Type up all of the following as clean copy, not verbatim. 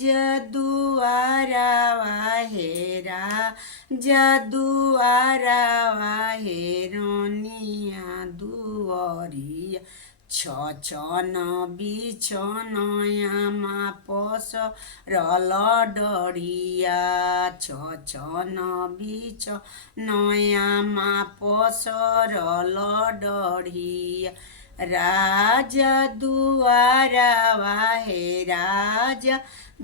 जदुआरा वाहेरा जदुआरा वाहेरोनिया दुवरिया छछन बिछनयामा पस रल डरिया छछन बिछनयामा पस रल डरिया राजा दुआरा वाहे राजा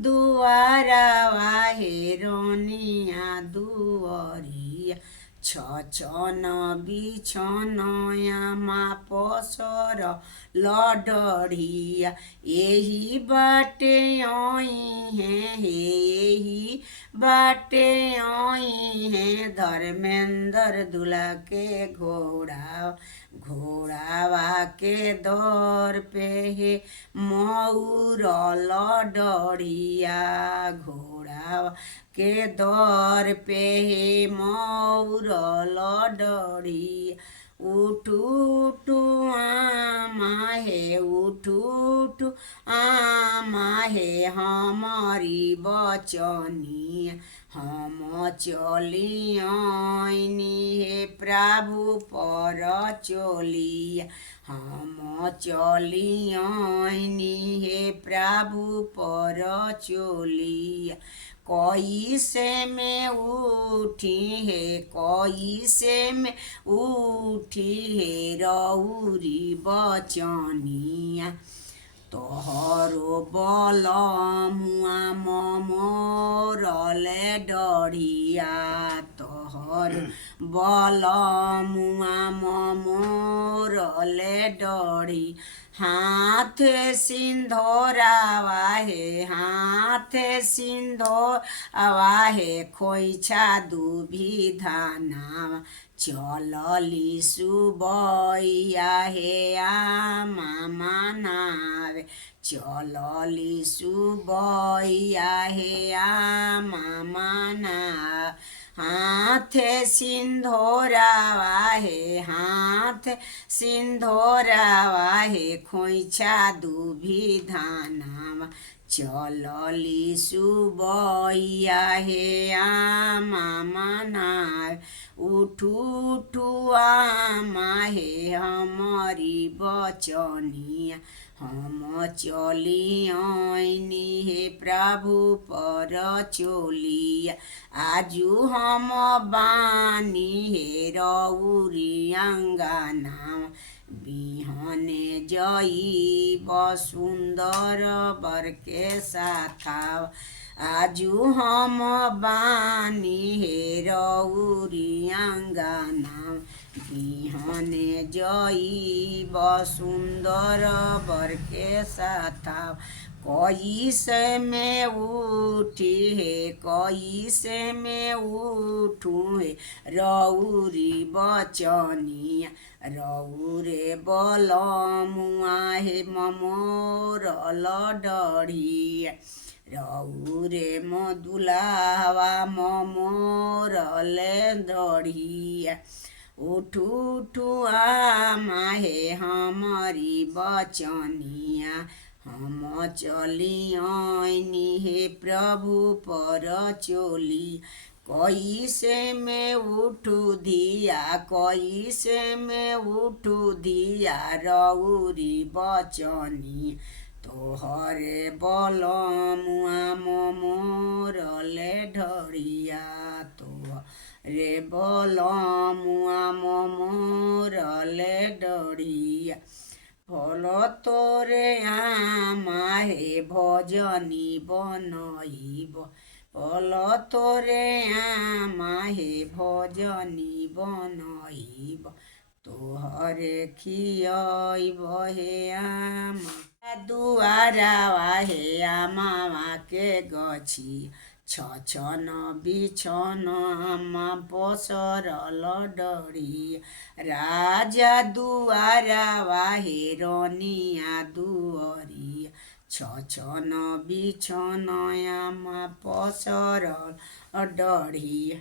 दुआरा वाहे रोनिया दुवरिया छछन बिछनयामा पसर लडरिया यही बाटे आई हैं यही बाटे आई हैं धर्मेंद्र दुला के घोड़ावा के दौर पे है मऊर लडरिया घोड़ावा के दौर पे है मऊर लडरिया उठू उठू आमा हे उठू उठू आमा हे हमारी बचनिया हम चलियनी हे प्रभु पर चलिया हम चलियनी हे प्रभु पर चलिया कैसे में उठी है कैसे में उठी है रौरी बचनिया तोहरो बल मुआ मोरले डरिया तोहर बल मुआ मोरले डरी हाथ सिंधोरावा हे हाथ सिंधोरावा हे खोइछा दुभिधाना चलली सुबैया हे आमा मनावे चलली सुबैया हे आमा मनावे हाथ सिंधोरावा हे हाथ सिंधोरावा हे खोइछा दुभिधाना चलली सुबैया हे आमा मनावे उठू उठू आमा हे हमारी बचनिया हम चलियनी हे प्रभु पर चलिया आजू हम बानी हे रौरी अंगना बिहने जईब सुंदर बर के साथाव आजू हम बानी हे रौरी अंगना बिहने जईब सुंदर बर के साथाव कैसे में उठी है कैसे में उठू है रौरी बचनिया रौरे बल मुआ हे ममोर लडरिया रौरे मधुलावा ममोर ले दरिया उठू उठू आमा हे हमारी बचनिया हम चलियनी हे प्रभु पर चली कैसे में उठू धिया कैसे में उठू धिया रौरी बचनी तोहरे बल मुआ मोर ले ढरिया तोहरे बल मुआ मोर ले डरिया फल तोरे आमा हे भजनी बनइब फल तोरे आमा हे भजनी बनइब तोहरे खियइब हे आमा दुआरा हे आमा के गछि छछन बिछन आमा पसरल डरी राजा दुआरा हे रनिया दुअरिया छछन बिछन आमा पसरल डरिया।